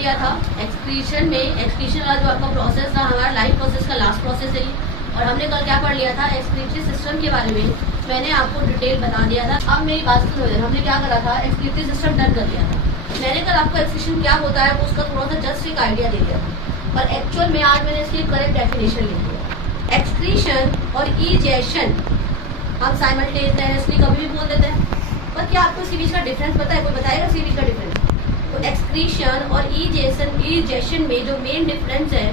लिया था एक्सक्रीशन में। एक्सक्रीशन का जो आपका प्रोसेस था हमारा लाइफ प्रोसेस का लास्ट प्रोसेस है। और हमने कल क्या पढ़ लिया था एक्सक्रीटरी सिस्टम के बारे में, मैंने आपको डिटेल बता दिया था। अब मेरी बात सुनो, हमने क्या करा था एक्सक्रीटरी सिस्टम डन कर लिया था। मैंने कल आपको एक्सक्रीशन क्या होता है वो उसका थोड़ा सा जस्ट एक आइडिया दे दिया था, पर एक्चुअल में आज मैंने इसकी करेक्ट डेफिनेशन लिख दिया। एक्सक्रीशन और इजेशन हम साइमल्टेनियसली कभी भी बोल देते हैं, पर क्या आपको इसके बीच का डिफरेंस पता है? कोई बताएगा इसके बीच का डिफरेंस? तो एक्सक्रीशन और इजेशन में जो मेन डिफरेंस है,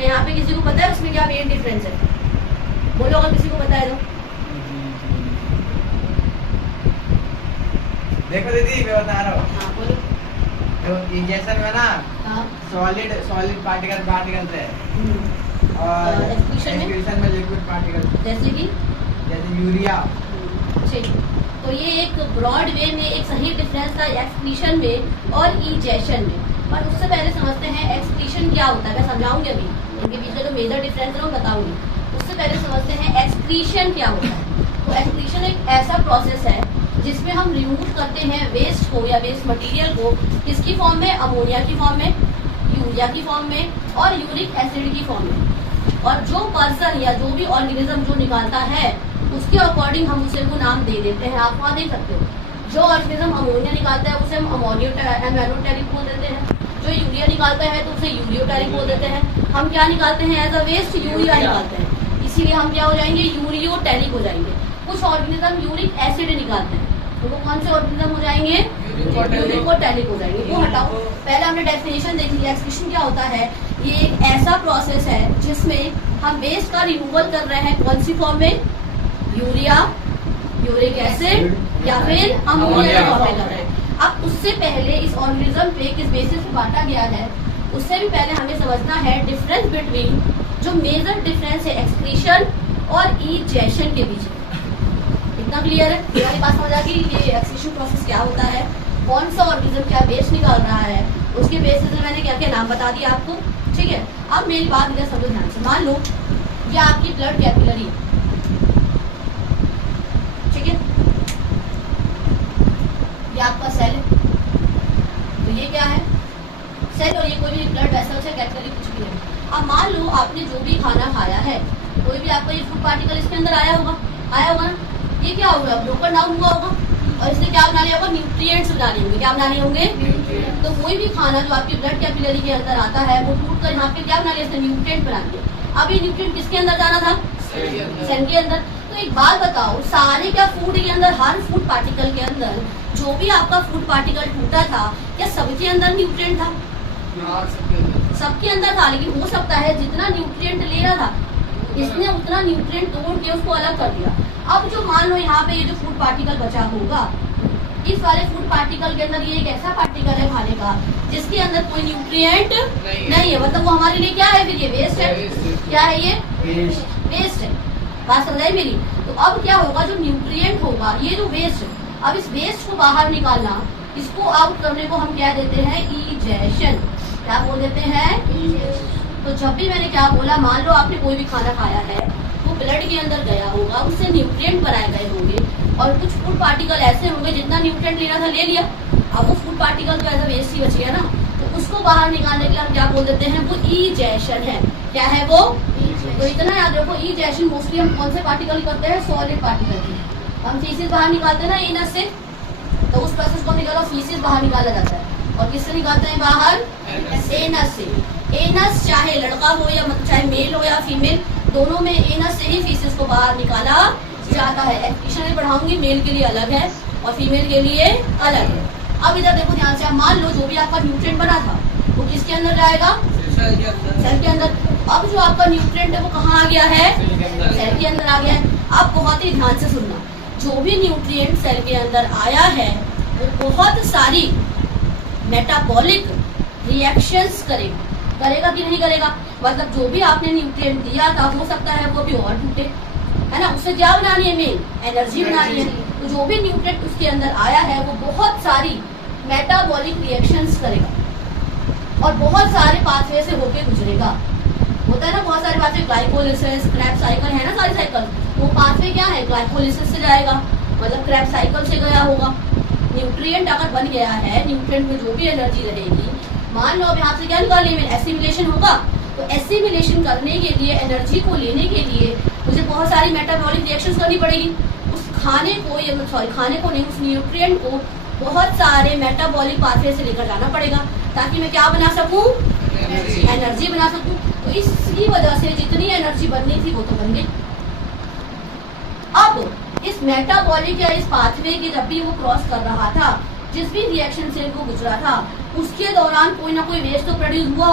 यहाँ पे किसी को पता है उसमें क्या मेन डिफरेंस है? बोलो अगर किसी को पता है तो। देखो दीदी मैं बता रहा हूँ। हाँ बोलो। तो इजेशन में ना हाँ सॉलिड पार्टिकल है और एक्सक्रीशन में लिक्विड पार्टिकल जैसे यूरिया। ठीक, तो ये एक ब्रॉड वे में एक सही डिफरेंस था एक्सक्रीशन में और इजेशन में। पर उससे पहले समझते हैं एक्सक्रीशन क्या होता है, मैं समझाऊंगी अभी इनके बीच में जो मेजर डिफरेंस है वो बताऊंगी। उससे पहले समझते हैं एक्सक्रीशन क्या होता है। तो एक्सक्रीशन एक ऐसा प्रोसेस है जिसमें हम रिमूव करते हैं वेस्ट को या वेस्ट मटेरियल को, किसकी फॉर्म में? अमोनिया की फॉर्म में, यूरिया की फॉर्म में और यूरिक एसिड की फॉर्म में। और जो पर्सन या जो भी ऑर्गेनिज्म जो निकालता है उसके अकॉर्डिंग हम उसे वो नाम दे देते हैं। आप वहाँ देख सकते हो, जो ऑर्गेनिज्म अमोनिया निकालता है उसे हम एमोनियोटेरिक बोल देते हैं, जो यूरिया निकालता है तो उसे यूरियोटेरिक बोल देते हैं। हम क्या निकालते हैं एज अ वेस्ट? यूरिया निकालते हैं, इसीलिए हम क्या हो जाएंगे? यूरियोटेरिक हो जाएंगे। कुछ ऑर्गेनिज्म यूरिक एसिड निकालते हैं तो वो कौन से ऑर्गेनिज्म हो जाएंगे? यूरिकोटेरिक हो जाएंगे। वो हटाओ, पहले हमने डेफिनेशन देख लिया। एक्सक्रीशन क्या होता है? ये एक ऐसा प्रोसेस है जिसमें हम वेस्ट का रिमूवल कर रहे हैं, कौन सी फॉर्म में? यूरिया, यूरिक एसिड या फिर अमोनिया की फॉर्म में कर रहे हैं। अब उससे पहले इस ऑर्गेनिज्म पे किस बेसिस पे बांटा गया है उससे भी पहले हमें समझना है डिफरेंस बिटवीन, जो मेजर डिफरेंस है एक्सक्रीशन और इजेशन के बीच। इतना क्लियर है? मेरी बात समझ आ गई? ये एक्सक्रीशन प्रोसेस क्या होता है, कौन सा ऑर्गेनिज्म क्या वेस्ट निकाल रहा है, उसके बेसिस पे मैंने क्या क्या नाम बता दिया आपको। ठीक है, अब मेरी बात इधर समझो ध्यान से। मान लो ये आपकी ब्लड कैपिलरी, ठीक है, ये आपका सेल है। तो ये क्या है? सेल। और ये कोई भी ब्लड वेसल से कैपिलरी कुछ भी है। अब मान लो आपने जो भी खाना खाया है, कोई भी आपका ये फूड पार्टिकल इसके अंदर आया होगा ना, ये क्या होगा? ब्रोकन डाउन हुआ होगा और इसने क्या बना लिया होगा? न्यूट्रिएंट्स बना लिए होंगे। क्या बना लिए होंगे? तो कोई भी खाना जो आपकी ब्लड कैपिलरी के अंदर आता है वो टूट कर यहाँ पे क्या बना लिया? न्यूट्रिएंट बना लिया। अब ये न्यूट्रिएंट किसके अंदर जाना था? सेल के अंदर। तो एक बात बताओ, सारे क्या फूड के अंदर, हर फूड पार्टिकल के अंदर जो भी आपका फूड पार्टिकल टूटा था, क्या सबके अंदर न्यूट्रिएंट था? सबके अंदर था, लेकिन हो सकता है जितना न्यूट्रिएंट ले रहा था इसने उतना न्यूट्रिएंट तोड़ के उसको अलग कर दिया। अब जो मान लो यहाँ पे ये जो फूड पार्टिकल बचा होगा, इस वाले फूड पार्टिकल के अंदर ये एक ऐसा पार्टिकल है खाने का जिसके अंदर कोई न्यूट्रिएंट नहीं है, मतलब वो हमारे लिए क्या है? फिर ये वेस्ट है। क्या है? ये वेस्ट है। बात समझ आई मेरी? तो अब क्या होगा? जो न्यूट्रिएंट होगा, ये जो वेस्ट है, अब इस वेस्ट को बाहर निकालना, इसको आउट करने को हम क्या देते हैं? इजेशन। क्या बोल देते हैं? तो जब भी मैंने क्या बोला, मान लो आपने कोई भी खाना खाया है, वो ब्लड के अंदर गया होगा, उससे न्यूट्रिएंट बनाए गए होंगे और कुछ फूड पार्टिकल ऐसे होंगे जितना न्यूट्रिएंट लेना था ले लिया। अब वो फूड पार्टिकल तो ऐसा वेस्ट ही बच गया ना, तो उसको बाहर निकालने के लिए हम क्या बोल देते हैं? वो इजेशन है। क्या है वो? तो इतना याद रखो, इजेशन मोस्टली हम कौन से पार्टिकल करते हैं? सॉलिड पार्टिकल की। हम फीसिस बाहर निकालते हैं ना एनस से, तो उस प्रोसेस को निकालो, फीसिस बाहर निकाला जाता है। और किससे निकालते हैं बाहर? एनस से। एनस चाहे लड़का हो या चाहे मेल हो या फीमेल, दोनों में एनस से ही फीसिस को बाहर निकाला जाता है। एक्सक्रीशन में पढ़ाऊंगी, मेल के लिए अलग है और फीमेल के लिए अलग है। अब इधर देखो ध्यान से, मान लो जो भी आपका न्यूट्रिएंट बना था वो किसके अंदर जाएगा? सेल के अंदर। अब जो आपका न्यूट्रिएंट है वो कहाँ आ गया है? सेल के अंदर आ गया है। अब बहुत ही ध्यान से सुनना, जो भी न्यूट्रिएंट सेल के अंदर आया है वो बहुत सारी मेटाबॉलिक रिएक्शंस करेगा कि नहीं करेगा? मतलब जो भी आपने न्यूट्रिएंट दिया था हो सकता है वो भी और टूटे, है ना। उससे क्या बनानी है? मेन एनर्जी बनानी है। तो जो भी न्यूट्रिएंट उसके अंदर आया है वो बहुत सारी मेटाबॉलिक रिएक्शंस करेगा और बहुत सारे पाथवे से होके गुजरेगा। होता है ना बहुत सारे पाथवे, ग्लाइकोलिसिस, क्रेब्स साइकिल, है ना सारे साइकिल। वो पाथवे क्या है? ग्लाइकोलिसिस से जाएगा, मतलब क्रेब्स साइकिल से गया होगा। न्यूट्रिएंट अगर बन गया है, न्यूट्रिएंट में जो भी एनर्जी रहेगी मान लो अब यहाँ से क्या निकालने में एसिमिलेशन होगा, तो एसिमिलेशन करने के लिए, एनर्जी को लेने के लिए मुझे बहुत सारी मेटाबॉलिक रिएक्शंस करनी पड़ेगी। उस खाने को, या सॉरी खाने को नहीं, उस न्यूट्रिएंट को बहुत सारे मेटाबॉलिक पाथवे से लेकर जाना पड़ेगा ताकि मैं क्या बना सकूं, एनर्जी बना सकूं। तो इसकी वजह से जितनी एनर्जी बननी थी वो तो बन गई। अब इस मेटाबॉलिक या इस पाथवे के जब भी वो क्रॉस कर रहा था, जिस भी रिएक्शन से वो गुजरा था, उसके दौरान कोई ना कोई वेस्ट तो प्रोड्यूस हुआ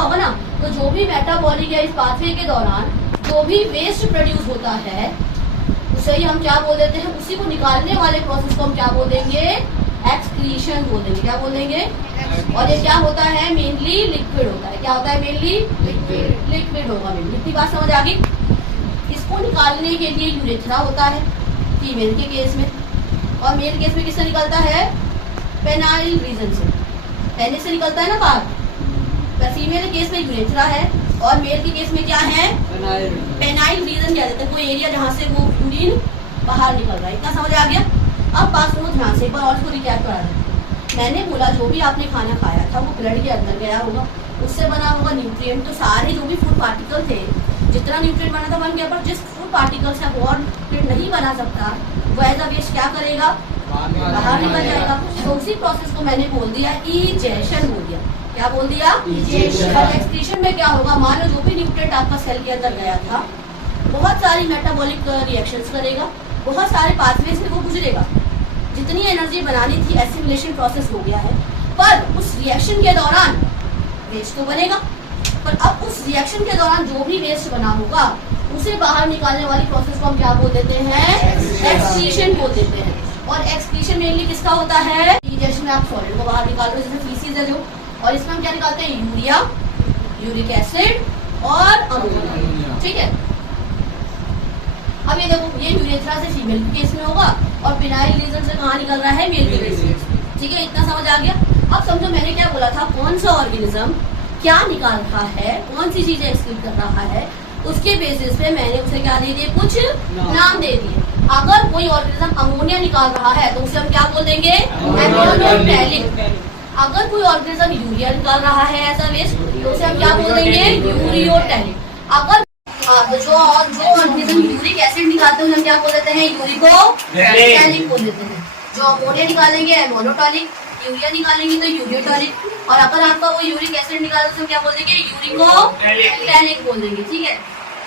होगा ना। तो जो भी मेटाबॉलिक या इस पाथवे के दौरान जो भी वेस्ट प्रोड्यूस होता है उसे ही हम क्या बोल देते हैं, उसी को निकालने वाले प्रोसेस को हम क्या बोल देंगे, एक्सक्रीशन बोल देंगे। क्या बोल देंगे? और ये क्या होता है, मेनली लिक्विड होता है। क्या होता है? मेनली लिक्विड होगा। मेनली इतनी बात समझ आ गई। इसको निकालने के लिए यूरेथ्रा होता है फीमेल के केस में, और मेल केस में किससे निकलता है, पेनाइल रीजन से, पेनिस से निकलता है ना बाहर। फीमेल के केस में यूरेथ्रा है और मेल के केस में क्या है, पेनाइल रीजन कह देते हैं, कोई एरिया जहाँ से वो यूरिन बाहर निकल रहा है। इतना समझ आ गया? अब बात सुनो ध्यान से, एक बार और इसको रिकैप करा दें। मैंने बोला जो भी आपने खाना खाया था वो ब्लड के अंदर गया होगा, उससे बना होगा न्यूट्रिएंट। तो सारे जो भी फूड पार्टिकल थे, जितना न्यूट्रिएंट बना था बन गया, पर जिस फूड पार्टिकल से अब और नहीं बना सकता वो एज अ वेस्ट क्या करेगा, बाहर निकल जाएगा। तो उसी प्रोसेस को मैंने बोल दिया इजेशन बोल दिया। क्या बोल दिया? इजेशन। और एक्सक्रीशन में क्या होगा, मान लो जो भी न्यूट्रिएंट आपका सेल के अंदर गया था बहुत सारी मेटाबॉलिक रिएक्शंस करेगा, बहुत सारे पाथवे से वो गुजरेगा। जितनी एनर्जी बनानी थी एसिमिलेशन प्रोसेस हो गया है, पर उस रिएक्शन के दौरान वेस्ट तो बनेगा, पर अब उस रिएक्शन के दौरान जो भी वेस्ट बना होगा उसे बाहर निकालने वाली प्रोसेस को हम क्या बोल देते हैं, एक्सक्रीशन बोल देते हैं। और एक्सक्रीशन मेनली किसका होता है, जैसे में आप सॉलिड को बाहर निकाल लो, जैसे फीसिस है जो, और इसमें हम क्या निकालते हैं, यूरिया, यूरिक एसिड और अमोनिया। ठीक है। अब ये देखो, ये यूरेथ्रा से फीमेल के केस में होगा और पेनाइल रीजन से कहाँ निकल रहा है, मेल के केस में। ठीक है, इतना समझ आ गया। अब समझो मैंने क्या बोला था, कौन सा ऑर्गेनिज्म क्या निकाल रहा है, कौन सी चीजें एक्सक्रीट कर रहा है, उसके बेसिस पे मैंने उसे क्या दे दिए, कुछ नाम दे दिए। अगर कोई ऑर्गेनिज्म अमोनिया निकाल रहा है तो उसे हम क्या बोल देंगे, एमोनोटैलिक। अगर कोई ऑर्गेनिज्म यूरिया निकाल रहा है एज अ वेस्ट तो उसे हम क्या बोल देंगे, यूरियोटैलिक। अगर तो जो ऑर्गेनिज्म यूरिक एसिड निकालते हैं हम क्या बोल देते हैं, यूरिकोटैलिक बोल देते हैं। जो अमोनिया निकालेंगे एमोनोटॉलिक, यूरिया निकालेंगे तो यूरियोटॉलिक, और अगर आपका वो यूरिक एसिड निकाले तो हम क्या बोल देंगे, यूरिकोटैलिक बोल देंगे। ठीक है।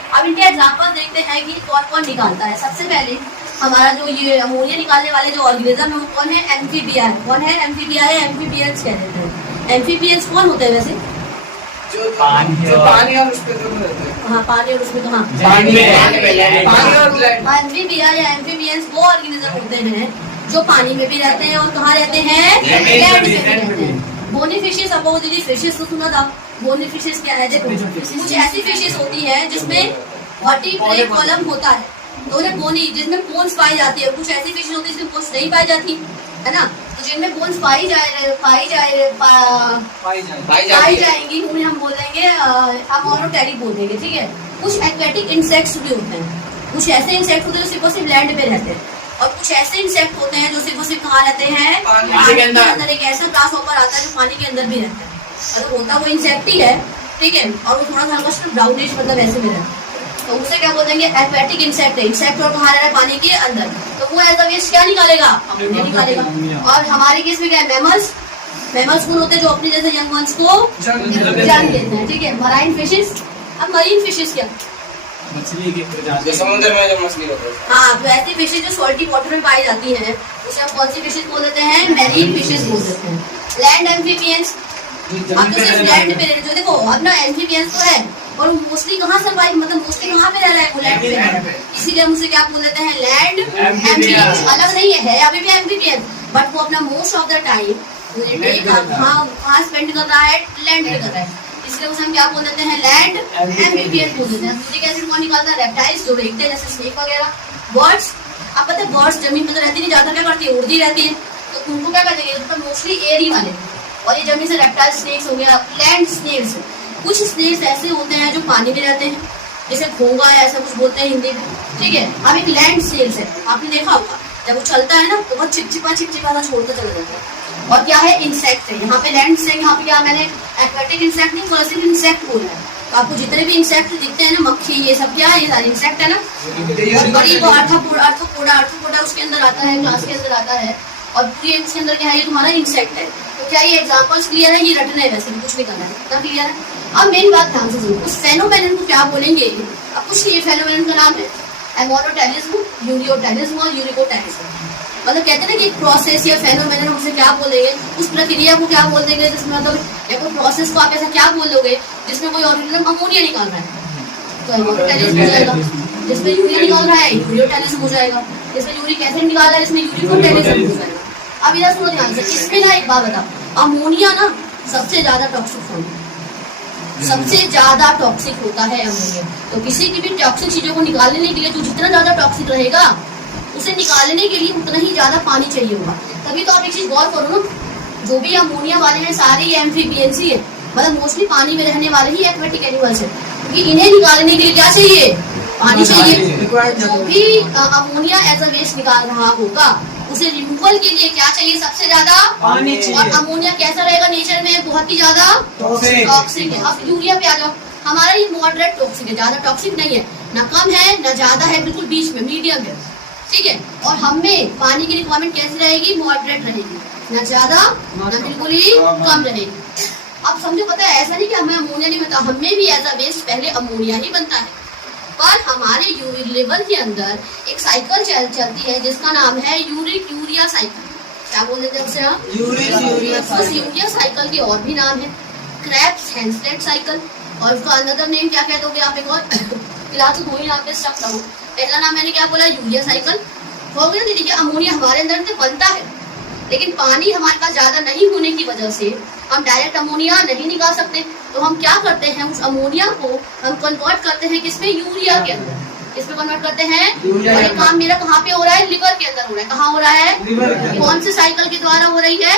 अब इनके एग्जांपल देखते हैं कि कौन कौन निकालता है। सबसे पहले हमारा जो ये अमोनिया निकालने वाले जो ऑर्गेनिज्म है वो कौन है, एम्फीबियन। कौन है, एम्फीबिया या एम्फीबियंस कह देते हैं। एम्फीबियंस कौन होते हैं वैसे, जो पानी और उसपे जो रहते हैं। हाँ, पानी और उसमें कहाँ, पानी और लैंड। एम्फीबिया या एम्फीबियंस वो ऑर्गेनिज्म होते हैं जो पानी में भी रहते हैं और कहाँ रहते हैं, लैंड में भी रहते हैं। बोनीफिशेस, सपोजली फिशेस तो सुना था, बोनीफिशेस क्या है, देखो कुछ ऐसी फिशेस होती है जिसमें वर्टिब्रेट कॉलम होता है, तो उन्हें बोनी, जिसमें बोन्स पाई जाती है। कुछ ऐसी फिशेस होती है जिसमें बोन्स नहीं पाई जाती है ना, तो जिनमें बोन्स पाई जाएंगी उन्हें हम बोल देंगे अमोनोटैलिक बोल देंगे। ठीक है। कुछ एक्वेटिक इंसेक्ट्स भी होते हैं, कुछ ऐसे इंसेक्ट होते हैं जो सिर्फ और सिर्फ लैंड पे रहते हैं, और कुछ ऐसे इंसेक्ट होते हैं जो सिर्फ और सिर्फ कहाँ रहते हैं, पानी के अंदर। एक ऐसा क्लास ऑफर आता है जो पानी के अंदर भी रहता है, अगर होता वो इंसेक्ट ही है। ठीक है। और वो थोड़ा सा हल्का सा ब्राउनिश मतलब ऐसे में रहता है, तो उसे क्या बोल देंगे, एक्वेटिक इंसेक्ट है। इंसेक्ट और कहाँ रह रहा है, पानी के अंदर, तो वो एज अ वेस्ट क्या निकालेगा, अमोनिया निकालेगा। और हमारे केस में क्या है, मैमल्स, मैमल्स कौन होते हैं जो अपने जैसे यंग वंस को जन्म देते हैं। ठीक है। मराइन फिशेस, अब मरीन फिशेस क्या, मछली की प्रजाति, समुद्र में जो मछली होती है। हाँ, तो ऐसी फिशेज जो सॉल्टी वाटर में पाई जाती हैं उसे हम कौन सी फिशेज बोल देते हैं, मैरीन फिशेज बोल देते हैं। लैंड एम्फीबियंस, अब जो सिर्फ लैंड पे रह, जो देखो अब ना एम्फीबियंस तो है और मोस्टली कहाँ सर्वाइव, मतलब मोस्टली कहाँ पे रह रहा है, वो लैंड पे, इसीलिए हम उसे क्या बोल देते हैं, लैंड एम्फीबियंस। अलग नहीं है, अभी भी एम्फीबियंस, बट वो अपना मोस्ट ऑफ द टाइम कहाँ स्पेंड कर रहा है, लैंड पे कर रहा है, इसलिए उसे हम क्या बोल देते हैं, लैंड एम्फीबियंस बोल देते हैं। यूरिक एसिड कौन निकालता है, रेप्टाइल्स जो देखते हैं जैसे स्नेक वगैरह। बर्ड्स, अब पता है बर्ड्स जमीन पर तो रहती नहीं, ज्यादा क्या करती है, उड़ती रहती है, तो उनको क्या कर देंगे, मतलब मोस्टली एयर ही वाले, और ये जमीन से रेप्टाइल स्नेक्स हो गया, लैंड स्नेक्स। कुछ स्नेक्स ऐसे होते हैं जो पानी में रहते हैं, जैसे घोंगा या ऐसा कुछ बोलते हैं हिंदी में। ठीक है। अब एक लैंड स्नेक्स है, आपने देखा होगा जब वो चलता है ना तो बहुत चिपचिपा सा छोड़कर चला जाता है, और क्या है, इंसेक्ट है। यहाँ पे लैंड से, यहाँ पे क्या मैंने एक्वेटिक इंसेक्ट नहीं बोला, सिर्फ इंसेक्ट बोला है। तो आपको जितने भी इंसेक्ट दिखते हैं ना, मक्खी, ये सब क्या है, ये सारे इंसेक्ट है ना। और बड़ी वो आर्थ्रोपोडा उसके अंदर आता है, क्लास के अंदर आता है। और पूरी इसके अंदर क्या है, ये तुम्हारा इंसेक्ट है। तो क्या ये एग्जांपल्स क्लियर है? ये रटना है, वैसे भी कुछ नहीं करना है, इतना क्लियर है। अब मेन बात ध्यान से सुनो, उस फेनोमेनन को क्या बोलेंगे? अब कुछ नहीं, फेनोमेनन का नाम है एमोनोटेलिज्म, यूरियोटेलिज्म और यूरिकोटेलिज्म। मतलब कहते हैं ना कि एक प्रोसेस या फेनोमेनन, उसे क्या बोलेंगे, उस प्रक्रिया को क्या बोल देंगे, जिसमें मतलब या कोई प्रोसेस को आप ऐसा क्या बोल दोगे जिसमें कोई ऑर्गेनिज्म अमोनिया निकाल रहा है, तो एमोनोटेलिज्म हो जाएगा। जिसमें यूरिया निकाल रहा है, यूरियोटेलिज्म हो जाएगा। जिसमें यूरिक एसिड निकाल रहा है, इसमें यूरिकोटेलिज्म हो जाएगा। अब इधर सुनो ध्यान से, इसमें ना एक बात बताओ, अमोनिया ना सबसे ज्यादा टॉक्सिक होता है, सबसे ज्यादा टॉक्सिक होता है अमोनिया। तो किसी की भी टॉक्सिक चीजों को निकालने के लिए, तो जितना ज्यादा टॉक्सिक रहेगा उसे निकालने के लिए उतना ही ज्यादा पानी चाहिए होगा। तभी तो आप एक चीज गौर करो ना, जो भी अमोनिया वाले हैं सारे ये एम्फीबियंस है, मतलब मोस्टली पानी में रहने वाले ही एक्वेटिक एनिमल्स है, क्योंकि इन्हें निकालने के लिए क्या चाहिए, पानी चाहिए। जो भी अमोनिया एज अ वेस्ट निकाल रहा होगा उसे रिमूवल के लिए क्या चाहिए, सबसे ज्यादा पानी चाहिए। और अमोनिया कैसा रहेगा नेचर में, बहुत ही ज्यादा टॉक्सिक है। अब यूरिया पे आ जाओ, हमारा ये मॉडरेट टॉक्सिक है, ज्यादा टॉक्सिक नहीं है, ना कम है ना ज्यादा है, बिल्कुल बीच में मीडियम है, ठीक है। और हमें पानी की रिक्वायरमेंट कैसी रहेगी, मॉडरेट रहेगी, ना ज्यादा ना बिल्कुल ही कम रहेगी। अब समझो, पता है ऐसा नहीं कि हमें अमोनिया नहीं बनता, हमें भी एज अ वेस्ट पहले अमोनिया ही बनता है। पर हमारे लिवर के अंदर एक साइकिल चलती है जिसका नाम है यूरिक यूरिया साइकिल। क्या बोल देते हैं उसे हम, यूरिक यूरिया उस यूरिया साइकिल के और भी नाम है, क्रेब्स हैंसलेट साइकिल, और उसका अनदर नेम क्या कह दोगे आप, एक और फिलहाल तो दो ही नाम पे स्टक रहो। पहला नाम मैंने क्या बोला, यूरिया साइकिल हो गया। देखिए अमोनिया हमारे अंदर से बनता है, लेकिन पानी हमारे पास ज्यादा नहीं होने की वजह से हम डायरेक्ट अमोनिया नहीं निकाल सकते। तो हम क्या करते हैं, उस अमोनिया को हम कन्वर्ट करते हैं किसमें, यूरिया के अंदर। किसमें कन्वर्ट करते हैं, और ये काम मेरा कहाँ पे हो रहा है, लिवर के अंदर हो रहा है। कहाँ हो रहा है, कौन से साइकिल के द्वारा हो रही है,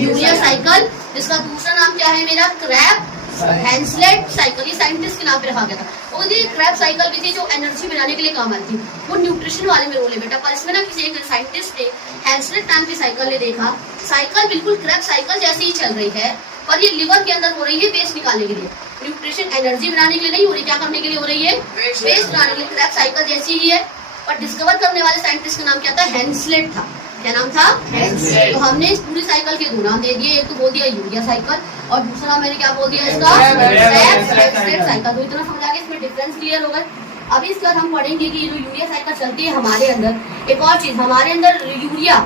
यूरिया साइकिल। जिसका दूसरा नाम क्या है मेरा, क्रैब हैंसलेट साइकिल। ये साइंटिस्ट के नाम पे रखा गया था। वो क्रैब साइकिल भी थी जो एनर्जी बनाने के लिए काम आती थी, वो न्यूट्रिशन वाले में रोल है बेटा। पर इसमें ना किसी एक साइंटिस्ट ने हैंसलेट नाम की साइकिल ने देखा, साइकिल बिल्कुल क्रैब साइकिल जैसी ही चल रही है, पर ये लिवर के अंदर हो रही है वेस्ट निकालने के लिए, न्यूट्रिशन एनर्जी बनाने के लिए नहीं हो रही। क्या करने के लिए हो रही है, वेस्ट बनाने के लिए। क्रैब साइकिल जैसी ही है, पर डिस्कवर करने वाले साइंटिस्ट का नाम क्या था, हैंसलेट था। क्या नाम था, हैंसलेट। तो हमने इस पूरी साइकिल के दो नाम दे दिए, एक तो बोल दिया यूरिया साइकिल और दूसरा मैंने क्या बोल दिया इसका, हैंसलेट साइकिल। तो इतना समझ आ गया, इसमें डिफरेंस क्लियर हो गए। अभी इसके बाद हम पढ़ेंगे कि जो यूरिया साइकिल चलती है हमारे अंदर, एक और चीज, हमारे अंदर यूरिया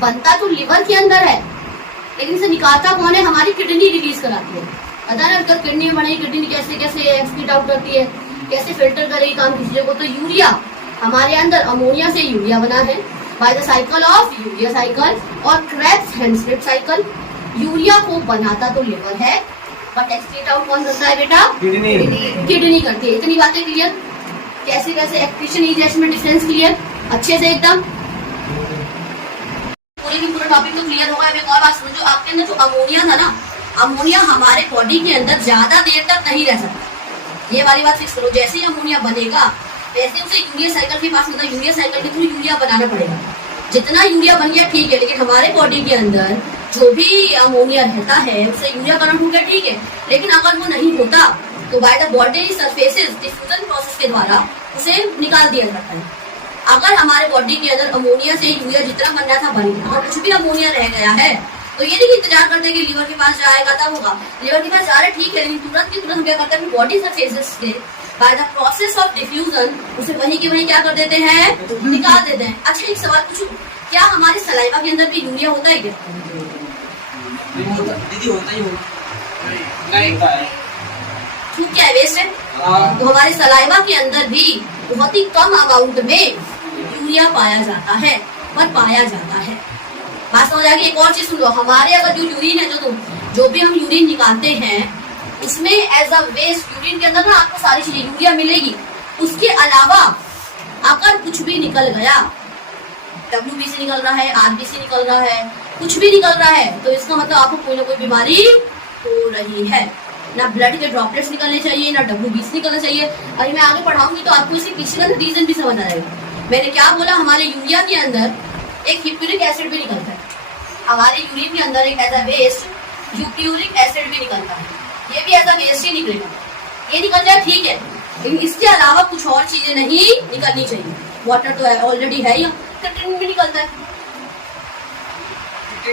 बनता तो लिवर के अंदर है, लेकिन इसे निकालता कौन है, हमारी किडनी रिलीज कराती है। पता है ना, किडनी में बनी किडनी कैसे कैसे एक्सक्रीट आउट करती है, कैसे फिल्टर करेगी काम किसी को। तो यूरिया हमारे अंदर अमोनिया से यूरिया बना है by the cycle of urea cycle और क्रेब्स हैंसलेट साइकिल। यूरिया को बनाता तो लिवर है, बट एक्सक्रीट आउट कौन करता है बेटा, किडनी करती है। इतनी बातें क्लियर, कैसे कैसे एक्सक्रीशन इजेशन में डिफरेंस क्लियर, अच्छे से एकदम पूरा टॉपिक तो क्लियर होगा। अब एक और बात समझो, आपके अंदर जो अमोनिया था ना, अमोनिया हमारे बॉडी के अंदर ज्यादा देर तक नहीं रह सकता। ये वाली बात फिक्स करो, जैसे ही अमोनिया बनेगा वैसे उसे यूरिया साइकिल के पास, मतलब यूरिया साइकिल के थ्रू यूरिया बनाना पड़ेगा। जितना यूरिया बन गया ठीक है, लेकिन हमारे बॉडी के अंदर जो भी अमोनिया रहता है उसे यूरिया कन्वर्ट हो गया ठीक है, लेकिन अगर वो नहीं होता तो by the body surfaces diffusion process के द्वारा उसे निकाल दिया जाता है। अगर हमारे बॉडी के अंदर अमोनिया से यूरिया जितना बनना था बन गया और कुछ भी अमोनिया रह गया है, तो ये नहीं इंतजार करते कि लीवर के पास जाएगा तब होगा। लीवर के पास जा रहा है ठीक है, लेकिन तुरंत की तुरंत हम क्या करते हैं, बॉडी सरफेसेस से by the process of diffusion उसे वहीं की वहीं क्या कर देते हैं, निकाल देते हैं। अच्छा एक सवाल पूछूं, क्या हमारे सलाइवा के अंदर भी यूरिया होता है क्या? दीदी होता ही होता है, ठीक है, वेस्ट है। तो हमारे सलाइवा के अंदर भी बहुत ही कम अमाउंट में यूरिया पाया जाता है, पर पाया जाता है। बात समझ आ गई। एक और चीज सुन लो, हमारे अगर जो यूरिन है, जो भी हम यूरिन निकालते हैं उसमें एज अ वेस्ट यूरिन के अंदर ना आपको सारी चीजें यूरिया मिलेगी। उसके अलावा अगर कुछ भी निकल गया, WBC निकल रहा है, RBC निकल रहा है, कुछ भी निकल रहा है, तो इसका मतलब आपको कोई ना कोई बीमारी हो रही है। ना ब्लड के ड्रॉपलेट्स निकलने चाहिए, ना WBC निकलना चाहिए। अभी मैं आगे पढ़ाऊंगी तो आपको इसके पीछे का रीजन भी समझ आ जाएगा। मैंने क्या बोला, हमारे यूरिया के अंदर एक हिप्यूरिक एसिड भी निकलता है। हमारे यूरिन के अंदर एक as a waste uric acid भी निकलता है, ये भी एज अ वेस्ट ही निकलेगा। ये निकल जाए ठीक है, लेकिन इसके अलावा कुछ और चीजें नहीं निकलनी चाहिए। वाटर तो ऑलरेडी है ही, क्रिएटिनिन भी निकलता है।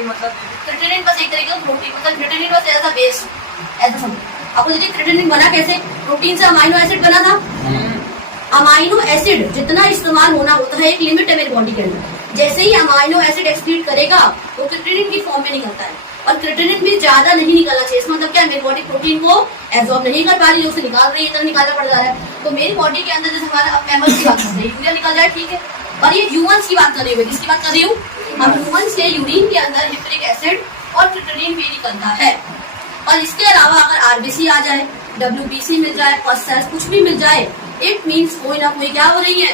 मतलब क्रिएटिनिन बस एक तरीके का प्रोटीन, मतलब क्रिएटिनिन बस एज अ वेस्ट, ऐसा समझो। आपको देखिए क्रिएटिनिन बना कैसे, प्रोटीन से अमाइनो एसिड बना था। अमाइनो एसिड जितना इस्तेमाल होना होता है, एक लिमिट है मेरी बॉडी के अंदर। जैसे ही अमाइनो एसिड एक्सक्रीट करेगा वो क्रिएटिनिन की फॉर्म में निकलता है, और क्रिएटिनिन भी ज्यादा नहीं निकलना चाहिए। इसका मतलब क्या है, मेरी बॉडी प्रोटीन को एब्जॉर्ब नहीं कर पा रही, जो उसे निकाल रही है, तो निकालना पड़ जा रहा है। तो मेरी बॉडी के अंदर जैसे हमारा अब मैमल्स की बात कर रहे हैं, यूरिया निकल जाए ठीक है, और ये ह्यूमंस की बात कर रही हूँ। किसकी बात कर रही हूँ, हम ह्यूमंस के यूरिन के अंदर यूरिक एसिड और क्रिएटिनिन भी निकलता है। और इसके अलावा अगर आरबीसी आ जाए, डब्ल्यूबीसी मिल जाए, फर्स्ट सेल्स कुछ भी मिल जाए, इट मीन्स कोई ना कोई क्या हो रही है,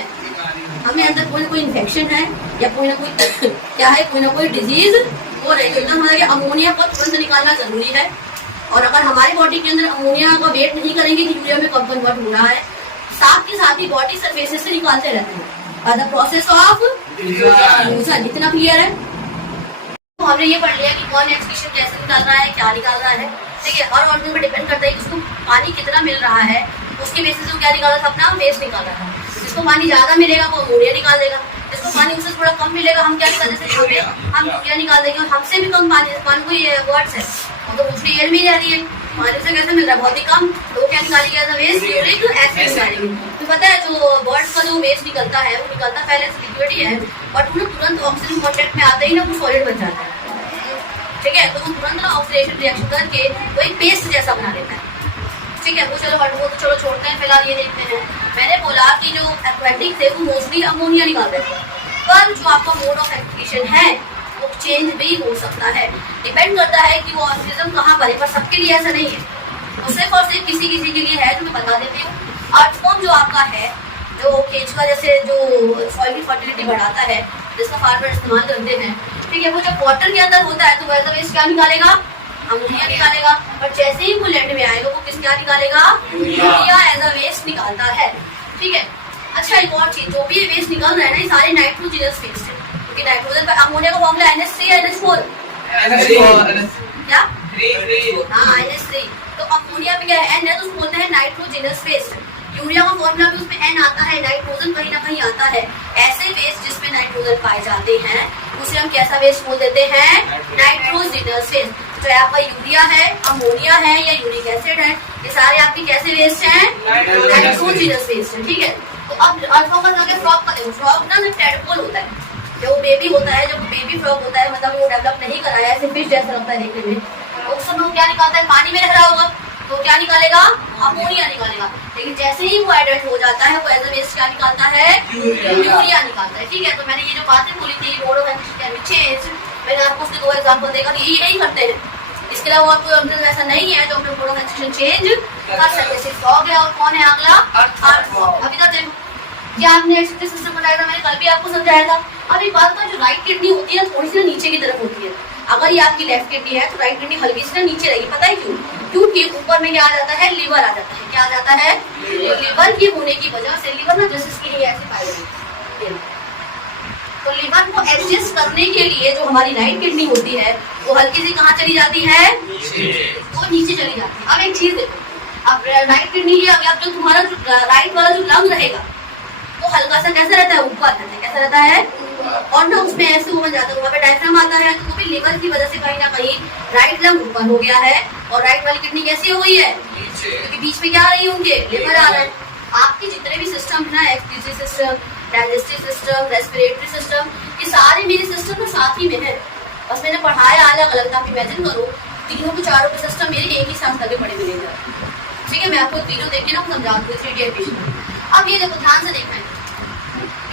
हमें अंदर कोई ना कोई इन्फेक्शन है, या कोई ना कोई क्या है, कोई ना कोई डिजीज हो रही है। तो हमारे अमोनिया को तुरंत निकालना जरूरी है। और अगर हमारी बॉडी के अंदर अमोनिया का वेट नहीं करेंगे कि यूरिया में कब कन्वर्ट हो रहा है, साथ ही बॉडी सरफेसेस से निकालते रहते हैं। द प्रोसेस ऑफ फ्यूजन, इतना क्लियर है। तो हमने ये पढ़ लिया कि कौन एक्सक्रीशन कैसे निकाल रहा है, क्या निकाल रहा है, ठीक है। हर ऑर्गन पर डिपेंड करता है कि उसको पानी कितना मिल रहा है, उसके बेसिस पे क्या निकाल रहा था, अपना वेस्ट निकाल रहा था। जिसको पानी ज्यादा मिलेगा वो अमोनिया निकाल देगा, जिसको पानी उससे थोड़ा कम मिलेगा हम क्या निकाल देंगे, हम यूरिया निकाल देंगे। और हमसे भी कम पानी को ये वर्ड्स है, तो दूसरी एयर में जा रही है, पानी से कैसे मिल रहा है, बहुत ही कम, तो क्या निकालेंगे as a waste, uric acid निकालेंगे। तो पता है जो बर्ड्स का जो वेस्ट निकलता है वो निकलता पहले से लिक्विड ही है, बट वो तुरंत ऑक्सीजन कॉन्टेक्ट में आते ही ना वो सॉलिड बन जाता है, ठीक है। तो वो तुरंत ना ऑक्सीडेशन रिएक्शन करके वो एक पेस्ट जैसा बना लेता है, ठीक है। वो चलो वो तो चलो छोड़ते हैं, फिलहाल ये देखते हैं। मैंने बोला कि जो एक्वेटिक थे वो मोस्टली अमोनिया निकाल रहे थे, पर जो आपका मोड ऑफ एक्सक्रीशन है वो चेंज भी हो सकता है, डिपेंड करता है कि वो ऑर्गेनिज्म कहाँ पर है, पर सबके लिए ऐसा नहीं है, तो सिर्फ और सिर्फ किसी किसी के लिए है, जो मैं बता देती हूँ। अर्थवॉर्म जो आपका है, जो केंचुआ जैसे जो सॉइल की फर्टिलिटी बढ़ाता है, जिसका फार्मर इस्तेमाल करते हैं, ठीक है। वो जब वाटर के अंदर होता है तो वैसा वेस्ट क्या निकालेगा, अमोनिया निकालेगा, और जैसे ही वो लैंड में आएगा वो किस क्या निकालेगा, यूरिया एज अ वेस्ट निकालता है, ठीक है। अच्छा एक और चीज, जो भी ये वेस्ट निकल रहा है ना, ये सारे नाइट्रोजनस वेस्ट है, क्योंकि नाइट्रोजन पर अमोनिया का फॉर्मूला NH3 या NH4 क्या, हाँ NH3। तो अमोनिया में क्या है, N है, तो उसको बोलते हैं नाइट्रोजनस वेस्ट। यूरिया का फॉर्मूला भी उसमें N आता है, नाइट्रोजन कहीं ना कहीं आता है। ऐसे वेस्ट जिसमें नाइट्रोजन पाए जाते हैं उसे हम कैसा वेस्ट बोल देते हैं, नाइट्रोजनस वेस्ट। तो आपका यूरिया है, अमोनिया है या यूरिक एसिड है, ये सारे आपके कैसे वेस्ट हैं, नाइट्रोजनस वेस्ट है, ठीक है। तो अब अर्थवॉर्म का फ्रॉग का देखो, फ्रॉग ना जब टेडपोल होता है, जब वो बेबी होता है, जब बेबी फ्रॉग होता है, मतलब वो डेवलप नहीं कराया, ऐसे फिश जैसा लगता है देखने में, तो उस समय वो क्या निकालता है, पानी में रह रहा होगा तो क्या निकालेगा, अमोनिया निकालेगा। लेकिन जैसे ही वो एडल्ट हो जाता है वो एज अ वेस्ट क्या निकालता है, यूरिया निकालता है, ठीक है। तो मैंने ये जो बातें बोली थी, mode of excretion can be changed, मैंने आपको उसके 2 एग्जांपल देखा, तो यही करते हैं। इसके अलावा कोई ऑर्गेनिज्म ऐसा नहीं है जो अपने मोड ऑफ एक्सक्रीशन चेंज कर सके, सिर्फ फ्रॉग है। और कौन है अगला, अर्थवॉर्म। अभी तक देखो क्या आपने एक्सक्रीशन सिस्टम बताया था, मैंने कल भी आपको समझाया था। अब एक बात का, जो राइट किडनी होती है थोड़ी सी नीचे की तरफ होती है, अगर ये आपकी लेफ्ट किडनी है तो राइट किडनी हल्की सी नीचे रहेगी, पता है क्यों, क्योंकि ऊपर में क्या आ जाता है, लिवर आ जाता है। क्या आ जाता है, लिवर की होने की वजह से, लिवर ना जैसे इसकी ऐसे पाई जाती है, तो लिवर को एडजस्ट करने के लिए जो हमारी राइट किडनी होती है वो हल्की सी कहाँ चली जाती है, वो नीचे चली जाती है। अब एक चीज देखो, अब राइट किडनी की अब जो तुम्हारा राइट वाला जो लंग रहेगा वो हल्का सा कैसा रहता है, ऊपर रहता है, कैसा रहता है, और ना उसमें ऐसे वो बन जाता है, वहाँ पे डायफ्राम आता है, तो वो भी लिवर की वजह से कहीं ना कहीं राइट लंग ऊपर हो गया है, और राइट वाली किडनी कैसी हो गई है, क्योंकि बीच में क्या आ रही होंगे, लिवर आ रहा है। आपके जितने भी सिस्टम है ना, excretory system, digestive system, respiratory system, ये सारे मेरे सिस्टम ना साथ ही में है, बस मैंने पढ़ाया अलग अलग। आप इमेजिन करो तीनों के चारों के सिस्टम मेरे एक ही साथ लगे पड़े मिलेंगे, ठीक है। मैं आपको वीडियो देख के ना समझा दूँ 3D एनिमेशन। अब ये देखो ध्यान से देखना है,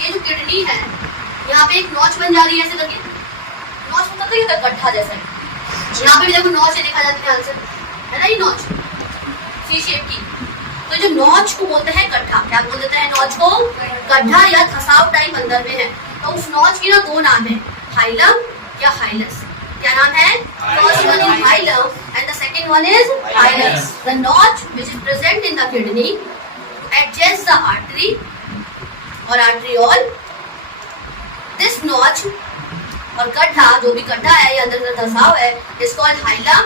ये जो किडनी है यहाँ पे एक नॉच बन जा रही है, ऐसे करके नॉच मतलब क्या होता है, गड्ढा जैसा है। यहाँ पे भी देखो नॉच है, देखा जाता है ध्यान से, है ना, ये नॉच सी शेप की। तो जो नॉच को बोलते हैं गड्ढा, क्या बोल देते हैं नॉच को, गड्ढा या धसाव टाइप अंदर में है। तो उस नॉच की ना 2 नाम है, हाइलम या हाइलस। क्या नाम है, first one is hilum and the second one is hilus. The notch which is present in the kidney adjacent the artery or arteriole. This notch और गड्ढा, जो भी गड्ढा है, ये अंदर का धसाव है, इसको हाइलम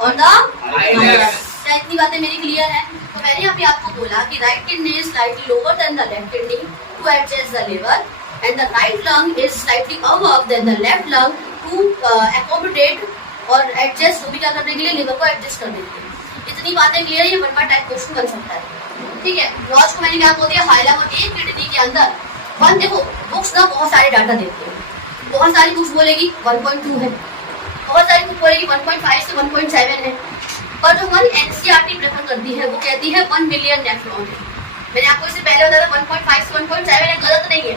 और द Hilum। क्या इतनी बातें मेरी क्लियर है? तो मैंने अभी आपको बोला कि right kidney is slightly lower than the left kidney to adjust the liver and the right lung is slightly above than the left lung to accommodate और एडजस्ट, भी क्या करने के लिए, लिवर को एडजस्ट करने के लिए। इतनी बातें क्लियर है, ये 1 टाइप क्वेश्चन बन सकता है। ठीक है, रॉज को मैंने क्या बोल दिया, हाइलम और एक किडनी के अंदर वन, देखो बुक्स ना बहुत सारे डाटा देती है, बहुत सारी बुक्स बोलेगी 1.2 है, बहुत सारी बुक बोलेगी 1.5 से 1.7 है, पर जो हमारी एनसीईआरटी प्रेफर करती है वो कहती है 1 मिलियन नेफ्रॉन है। मैंने आपको इससे पहले बताया था 1.5 से 1.7 है, गलत नहीं है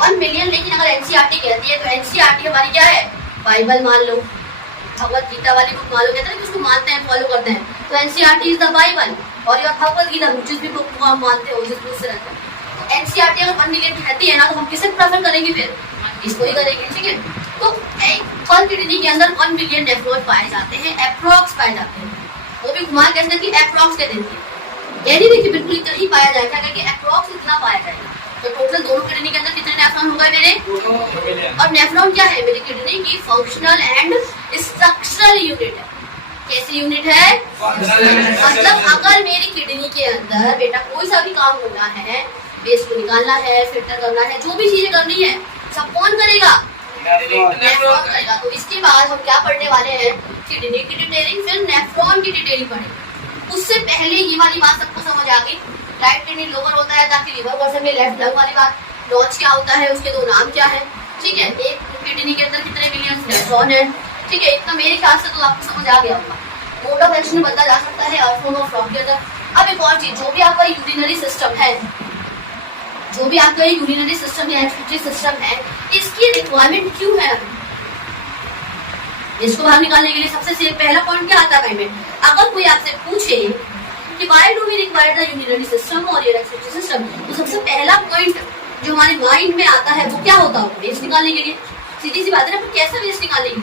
1 मिलियन, लेकिन अगर एनसीईआरटी कहती है तो एनसीईआरटी हमारी क्या है, बाइबल मान लो, भगवत गीता वाली बुक मान लो, कहते हैं कि उसको मानते हैं, फॉलो करते हैं, तो एनसीईआरटी इज द बाइबल और यह भगवत गीता जिस भी बुक को आप मानते हो, जिस बुक से रहते हैं, तो एनसीईआरटी अगर 1 मिलियन कहती है ना, तो हम किसे प्रेफर करेंगे, फिर इसको ही करेंगे। ठीक है, तो पर किडनी के अंदर 1 मिलियन नेफ्रॉन पाए जाते हैं, अप्रॉक्स पाए जाते हैं, वो भी घुमा कैसे कि अप्रॉक्स कह देती है, ये नहीं देखिए बिल्कुल इतना ही पाया जाएगा, क्या कि अप्रॉक्स इतना पाया जाएगा। तो टोटल दोनों किडनी के अंदर कितने नेफ्रॉन हो गए मेरे, और नेफ्रॉन क्या है, मेरी किडनी की फंक्शनल एंड स्ट्रक्चरल यूनिट है। कैसी यूनिट है, मतलब अगर मेरी किडनी के अंदर बेटा कोई सा भी काम होना है, वेस्ट को निकालना है, फिल्टर करना है, जो भी चीजें करनी है, सब कौन करेगा, नेफ्रॉन करेगा। तो इसके बाद हम क्या पढ़ने वाले हैं, किडनी की डिटेलिंग, फिर नेफ्रॉन की डिटेलिंग पढ़ेंगे। उससे पहले ये वाली बात सबको समझ आ गई, राइट किडनी लोअर होता है ताकि लिवर कर सके, लेफ्ट लंग वाली बात, नॉच क्या होता है, उसके 2 नाम क्या है। ठीक है, एक किडनी के अंदर कितने मिलियन नेफ्रॉन है। ठीक है, इतना मेरे ख्याल से तो आपको समझ आ गया होगा। मोड ऑफ एक्शन बदला जा सकता है और ऑफ रॉक के अंदर। अब एक और चीज, जो भी आपका यूरिनरी सिस्टम है, जो भी आपका यूरिनरी सिस्टम या एक्सक्रीटरी सिस्टम है, इसकी रिक्वायरमेंट क्यों है, इसको बाहर निकालने के लिए सबसे पहला पॉइंट क्या आता है में, अगर कोई आपसे पूछे कि why do we require the urinary system और योर एक्सक्रीटरी सिस्टम, तो सबसे पहला पॉइंट जो हमारे माइंड में आता है वो क्या होता है, वेस्ट निकालने के लिए। सीधी सी बात है ना, कैसा वेस्ट निकालेंगे,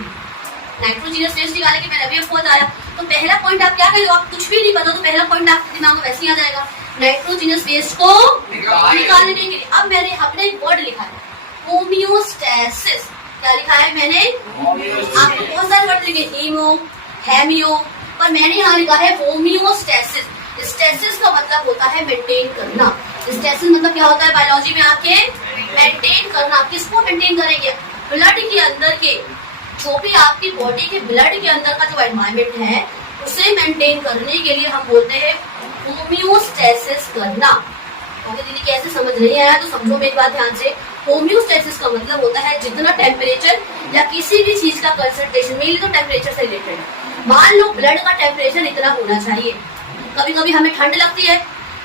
नाइट्रोजीनस वेस्ट निकालने के, मैंने अभी आपको बताया। तो पहला पॉइंट आप क्या करेंगे, आप कुछ भी नहीं पता तो पहला पॉइंट आपके दिमाग में वैसे ही आ जाएगा, नाइट्रोजीनस वेस्ट को निकालने के लिए। अब मैंने अपने एक वर्ड लिखा है, होमियोस्टेसिस। क्या लिखा है मैंने, आपको बहुत सारे वर्ड लिखे, हीमो, हेमियो, पर मैंने यहाँ लिखा है होमियोस्टेसिस। स्टेसिस का मतलब होता है मेंटेन करना। स्टेसिस मतलब क्या होता है बायोलॉजी में आपके, मेंटेन करना। किसको मेंटेन करेंगे, ब्लड के अंदर के, जो भी आपकी बॉडी के ब्लड के अंदर का जो एनवायरमेंट है उसे मेंटेन करने के लिए हम बोलते हैं होमियोस्टेसिस करना। ओके दीदी, कैसे समझ नहीं आया तो समझो मेरी बात ध्यान से। होमियोस्टेसिस का मतलब होता है जितना टेम्परेचर या किसी भी चीज का कंसंट्रेशन, मेनली तो टेम्परेचर से रिलेटेड, मान लो ब्लड का टेम्परेचर इतना होना चाहिए। कभी कभी हमें ठंड लगती है,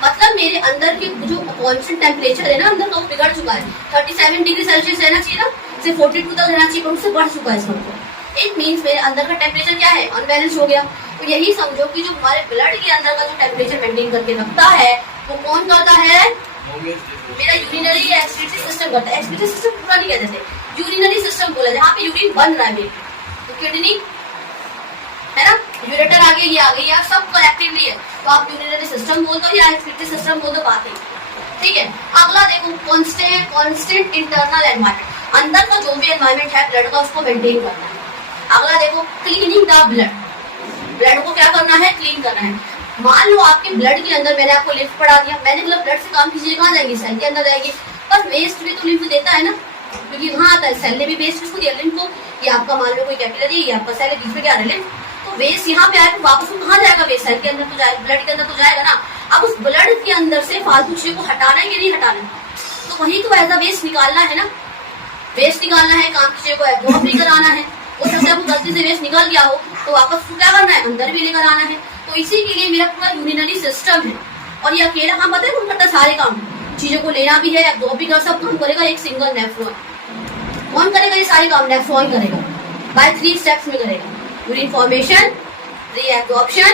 मतलब मेरे अंदर की जो कॉन्स्टेंट टेम्परेचर है ना अंदर का, वो बिगड़ चुका है। 37 डिग्री सेल्सियस रहना चाहिए ना, से 42 तक रहना चाहिए, पर उससे बढ़ चुका है इसका। इट मीन्स मेरे अंदर का टेम्परेचर क्या है, अनबैलेंस हो गया। तो यही समझो कि जो हमारे ब्लड के अंदर का जो टेम्परेचर मेंटेन करके रखता है वो कौन करता है, मेरा यूरिनरी एक्सक्रीटरी सिस्टम करता है। एक्सक्रीटरी सिस्टम पूरा नहीं कहते थे, यूरिनरी सिस्टम बोला, जहाँ पे यूरिन बन रहा है मेरे, तो किडनी है ना, यूरेटर आ गई, ये आ गई, सब कलेक्टिवली है, तो आप यूरिनरी सिस्टम बोल दो या एक्सक्रीटरी सिस्टम बोल दो, बात है। ठीक है, अगला देखो, कांस्टेंट इंटरनल एनवायरनमेंट, अंदर का जो भी एनवायरनमेंट है ब्लड का उसको मेंटेन करना है। अगला देखो, क्लीनिंग द ब्लड, ब्लड को क्या करना है, क्लीन करना है। मान लो आपके ब्लड के अंदर, मैंने आपको लिम्फ पढ़ा दिया, मैंने मतलब ब्लड से काम की चीजें कहाँ जाएंगी, सेल के अंदर जाएगी, पर वेस्ट भी तो लिम्फ देता है ना, क्योंकि वहाँ आता है, सेल ने भी वेस्ट किसको दिया, लिम्फ को। ये आपका मान लो कोई कैपिलरी, ये आपका सेल है, बीच में क्या है, लिम्फ, तो वेस्ट यहाँ पे आएगा, वापस वो कहाँ जाएगा, वेस्ट सेल के अंदर तो जाएगा, ब्लड के अंदर तो जाएगा ना। अब उस ब्लड के अंदर से फालतू चीजों को हटाना है कि नहीं हटाना, तो वही तो एज अ वेस्ट निकालना है ना, वेस्ट निकालना है, काम की चीजों को एब्जॉर्ब भी कराना है। हो सकता है आपको गलती से वेस्ट निकल गया हो तो वापस क्या करना है, अंदर भी लेकर आना है। तो इसी के लिए मेरा पूरा यूरिनरी सिस्टम है, और ये अकेला काम पता है कौन करता है, सारे काम, चीजों को लेना भी है, एब्जॉर्ब भी कर, सब काम करेगा एक सिंगल नेफ्रॉन। कौन करेगा ये सारे काम, नेफ्रॉन करेगा, बाय 3 स्टेप्स में करेगा, यूरिन फॉर्मेशन, रीएब्जॉर्प्शन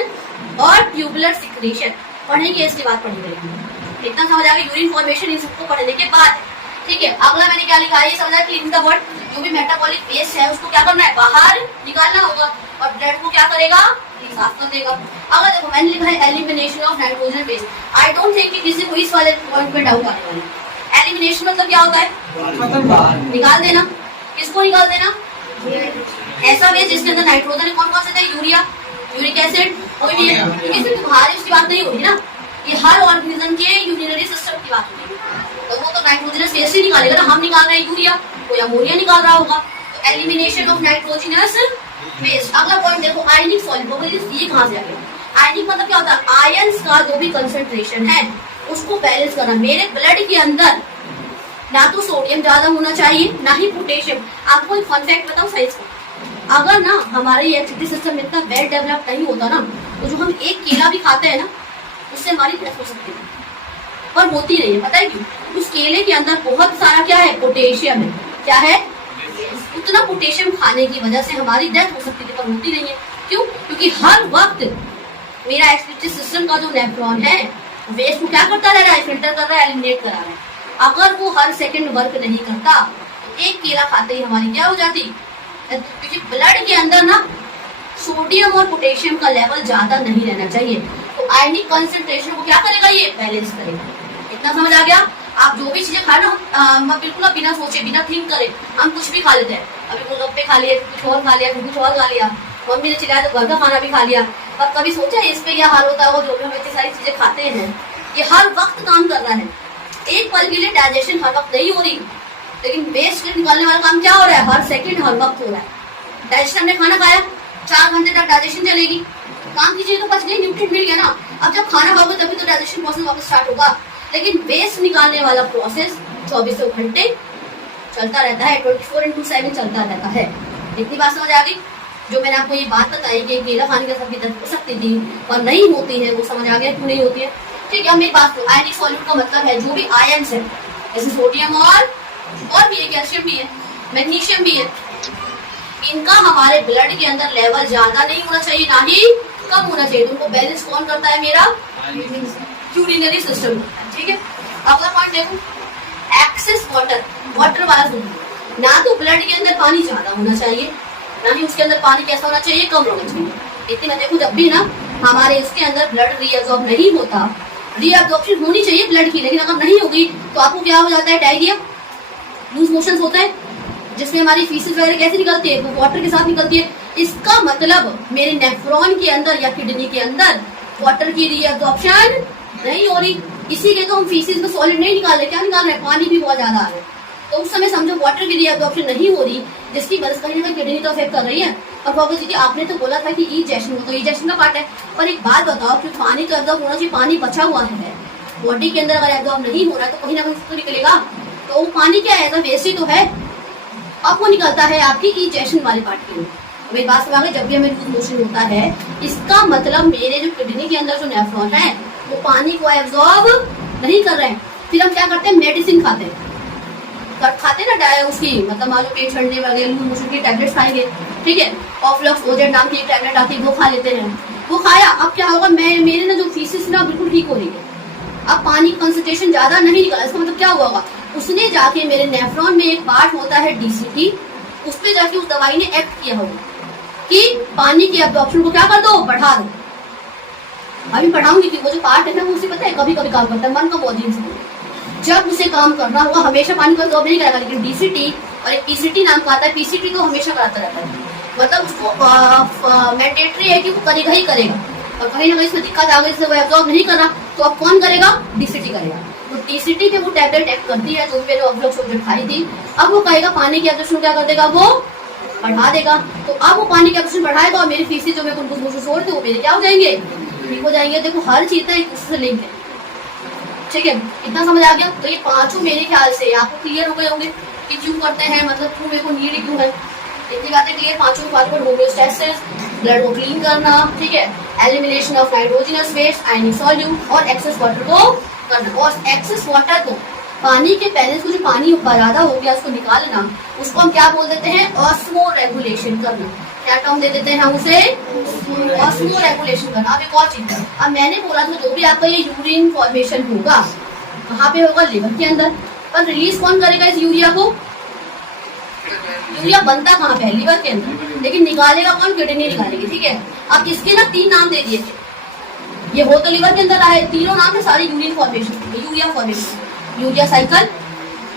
और ट्यूबुलर सिक्रीशन। पढ़ेंगे इसके बाद पढ़ेंगे, इतना समझ आ गया, यूरिन फॉर्मेशन इन सबको पढ़ने के बाद। ठीक है, अगला मैंने क्या लिखा है, ये समझा क्लीनिंग द ब्लड, जो भी मेटाबॉलिक वेस्ट है उसको क्या करना है, बाहर निकालना होगा, और ब्लड को क्या करेगा, साफ कर देगा। अगर देखो मैंने लिखा है elimination of nitrogen waste. I don't think कि किसी को इस वाले पॉइंट पे डाउट आने वाला है। एलिमिनेशन मतलब क्या होता है, निकाल देना, किसको निकाल देना? ऐसा वेस्ट जिसके अंदर नाइट्रोजन है, कौन कौन से थे? यूरिया, यूरिक एसिड, कोई भी है। क्योंकि सिर्फ तुम्हारी उसकी बात नहीं हो रही ना, ये हर ऑर्गेनिज्म के यूरिनरी सिस्टम की बात हो रही है। तो वो तो नाइट्रोजनस वेस्ट ही निकालेगा ना, हम निकाल रहे हैं यूरिया, कोई अमोनिया निकाल रहा होगा। तो एलिमिनेशन ऑफ नाइट्रोजनस वेस्ट। अगला पॉइंट देखो, आयनिक सॉल्युबल, ये कहां से आ गया? आयनिक मतलब क्या होता है? आयंस का जो भी कंसंट्रेशन है उसको बैलेंस करना। मेरे ब्लड के अंदर ना तो सोडियम ज्यादा होना चाहिए ना ही पोटेशियम। आपको एक फन फैक्ट बताऊं साइंस का, अगर ना हमारे इलेक्ट्रिसिटी सिस्टम इतना वेल डेवलप नहीं होता ना, तो जो हम एक केला भी खाते हैं ना, उससे हमारी डेथ हो सकती है, पर होती नहीं है। पता है क्यों? उस केले के अंदर बहुत सारा क्या है? पोटेशियम है। क्या है? उतना पोटेशियम खाने की वजह से हमारी डेथ हो सकती है, पर होती नहीं है। क्यों? क्योंकि हर वक्त मेरा इलेक्ट्रिसिटी सिस्टम का जो नेफ्रॉन है वेस्ट को क्या करता रह रहा है? फिल्टर कर रहा है, एलिमिनेट करा रहा है। अगर वो हर सेकंड वर्क नहीं करता, एक केला खाते ही हमारी क्या हो जाती? क्योंकि ब्लड के अंदर ना सोडियम और पोटेशियम का लेवल ज्यादा नहीं रहना चाहिए। तो आयनिक कंसंट्रेशन को क्या करेगा? ये बैलेंस करेगा। इतना समझ आ गया? आप जो भी चीजें खा रहे हो बिल्कुल बिना सोचे, बिना थिंक करे हम कुछ भी खा लेते हैं। अभी गोलगप्पे खा लिए, कुछ और खा लिया, कुछ और खा लिया, मम्मी ने चिल्लाया तो घर का खाना भी खा लिया। पर कभी सोचा इस पे क्या हाल होता है? वो जो भी हम इतनी सारी चीजें खाते हैं, ये हर वक्त काम कर रहा है। एक पल के लिए डाइजेशन हर वक्त नहीं हो रही, लेकिन वेस्ट निकालने वाला काम क्या हो रहा है? हर सेकंड, हर वक्त हो रहा है। डाइजेशन, हमने खाना खाया, 4 घंटे तक डाइजेशन चलेगी, काम की चीज तो बच गई, न्यूट्रिएंट मिल गया ना। अब जब खाना खाओगे तभी तो डाइजेशन प्रोसेस वापस स्टार्ट होगा। लेकिन वेस्ट निकालने वाला प्रोसेस 24 घंटे चलता रहता है, 24/7 चलता रहता है। इतनी बात समझ आ गई? जो मैंने आपको ये बात बताई कि केला खाने के साथ डेथ हो सकती थी पर नहीं होती है, वो समझ आ गया क्यों नहीं होती है? ठीक है, मेरी बात को आयनिक सॉल्यूट का मतलब है जो भी आयंस है, जैसे सोडियम और भी है, कैल्शियम भी है, मैग्नीशियम भी है, इनका हमारे ब्लड के अंदर लेवल ज्यादा नहीं होना चाहिए ना ही कम होना चाहिए। तो उनको बैलेंस कौन करता है? मेरा यूरिनरी सिस्टम। ठीक है, अगला पॉइंट देखो, एक्सेस वाटर, वाटर वाला सुन। ना तो ब्लड के अंदर पानी ज्यादा होना चाहिए ना ही उसके अंदर पानी कैसा होना चाहिए? कम होना चाहिए। इतने में देखो, जब भी ना हमारे इसके अंदर ब्लड रीअब्जॉर्ब नहीं होता, रीअब्जॉर्प्शन होनी चाहिए ब्लड की, लेकिन अगर नहीं होगी तो आपको क्या हो जाता है? डायरिया, लूज मोशंस होता है, जिसमें हमारी फीसेस वगैरह कैसे निकलती है? वो वाटर के साथ निकलती है। इसका मतलब मेरे नेफ्रॉन के अंदर या किडनी के अंदर वाटर की रीअब्जॉर्प्शन नहीं हो रही। इसीलिए तो हम फीसेस में सॉलिड नहीं निकाल रहे, क्या निकाल रहे हैं? पानी भी बहुत ज्यादा आ रहा है। तो उस समय समझो वाटर की रीअब्जॉर्प्शन नहीं हो रही, जिसकी वजह से कहीं ना कहीं किडनी तो अफेक्ट कर रही है। और बाबू जी आपने तो बोला था कि इजेक्शन, वो तो इजेक्शन का पार्ट है, पर एक बात बताओ कि पानी तो एब्जॉर्ब होना चाहिए, पानी बचा हुआ है बॉडी के अंदर, अगर एब्जॉर्ब नहीं हो रहा है तो कहीं ना कहीं तो निकलेगा। तो वो पानी क्या है? वेस्ट ही तो है। अब वो निकलता है आपकी इजेक्शन वाले पार्ट के लिए। मेरी बात समझ में, जब भी हमें लूज मोशन होता है, इसका मतलब मेरे जो किडनी के अंदर जो नेफ्रॉन है वो पानी को एब्जॉर्ब नहीं कर रहे हैं। फिर हम क्या करते हैं? मेडिसिन खाते हैं, खाते ना उसकी, मतलब मान लो पेट छड़ने वगैरह, लूज मोशन की टैबलेट्स खाएंगे। ठीक है, ऑफ्लॉक्स ओजेड नाम की एक टैबलेट आती है, वो खा लेते हैं। वो खाया, अब क्या होगा? मेरे ना जो फीसिस ना बिल्कुल ठीक हो रही है, अब पानी कंसंट्रेशन ज्यादा नहीं निकला। इसका मतलब क्या हुआ? उसने जाके मेरे नेफ्रॉन में एक पार्ट होता है डीसीटी, उस पे जाके उस दवाई ने एक्ट किया होगा कि पानी के एब्जॉर्प्शन को क्या कर दो? बढ़ा दो। अभी पढ़ाऊंगी कि वो जो पार्ट है ना, वो उसे पता है कभी कभी काम करता है, मन का बॉडी से। जब उसे काम करना होगा हमेशा पानी को एब्जॉर्ब नहीं करेगा, लेकिन डीसीटी और एक पीसीटी नाम का आता है, पीसीटी तो हमेशा कराता रहता है। मतलब उसको मैंडेटरी है कि वो करेगा ही करेगा, और कहीं ना कहीं इसमें दिक्कत आ गई, वो एब्जॉर्ब नहीं कर रहा, तो अब कौन करेगा? डीसीटी करेगा। तो डीसीटी पे वो टैबलेट एक्ट करती है, जो मैंने ऑफ्लॉक्स खाई थी। अब वो कहेगा पानी के एब्जॉर्प्शन क्या कर देगा? वो बढ़ा देगा। तो अब वो पानी के एब्जॉर्प्शन बढ़ाएगा और मेरी फीसेस जो मैं कुछ छोड़ थे वो मेरे क्या हो जाएंगे? ठीक हो जाएंगे। देखो हर चीज का एक दूसरे से लिंक है। ठीक है, इतना समझ आ गया? तो ये पांचों मेरे ख्याल से आपको क्लियर हो गए होंगे कि क्यों करते हैं, मतलब क्यों मेरे को नीड क्यों है। इतनी बातें क्लियर, पांचों के बारे में होम्योस्टैसिस, ब्लड को क्लीन करना, ठीक है, elimination of nitrogenous waste, ionic solute और एक्सेस वाटर को करना। और एक्सेस वाटर को, पानी के बैलेंस को, जो पानी ज्यादा हो गया उसको निकालना, उसको हम क्या बोल देते हैं? ऑस्मो रेगुलेशन करना। क्या टर्म दे देते हैं हम उसे? ऑस्मो रेगुलेशन करना। अब एक और चीज, अब मैंने बोला था जो भी आपका ये यूरिन फॉर्मेशन होगा कहाँ पे होगा? लिवर के अंदर। पर रिलीज कौन करेगा इस यूरिया को? यूरिया बनता कहाँ पे है? लिवर के अंदर, लेकिन निकालेगा कौन? किडनी निकालेगी। ठीक है, अब इसके ना 3 नाम दे दिए, ये हो तो लिवर के अंदर आए, तीनों नाम है सारे urine formation, urea formation, urea cycle,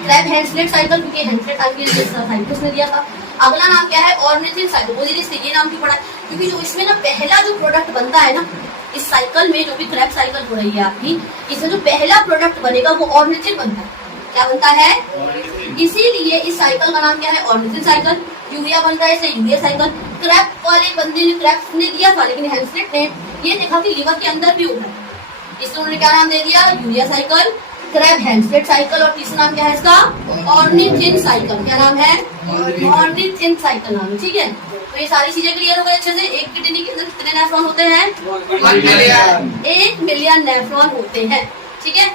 Krebs Henseleit cycle, क्योंकि हैंसलेट आगे साइंटिस्ट ने दिया था। अगला नाम क्या है, ऑर्निथिन साइकिल। मुझे इसलिए ये नाम क्यों पड़ा है, क्योंकि जो इसमें ना पहला जो प्रोडक्ट बनता है ना इस साइकिल में, जो भी क्रैब साइकिल हो रही है आपकी, इसमें जो पहला प्रोडक्ट बनेगा वो ऑर्निथिन बनता है। क्या बनता है, इसीलिए इस साइकिल का नाम क्या है, ऑर्निथिन साइकिल। यूरिया बन रहा है इसलिए यूरिया साइकिल। क्रैब वाले बंदे ने क्रैब ने दिया था, लेकिन हैंसलेट ने ये देखा कि लिवर के अंदर भी होता है, इसलिए उन्होंने क्या नाम दे दिया, urea cycle, Krebs Henseleit cycle. और तीसरा नाम क्या है इसका, ऑर्निथिन साइकिल। क्या नाम है, ऑर्निथिन साइकिल नाम है। ठीक है, तो ये सारी चीजें क्लियर हो गई अच्छे से। एक किडनी के अंदर कितने नेफ्रॉन होते हैं, 1 मिलियन। 1 मिलियन नेफ्रॉन होते हैं। ठीक है,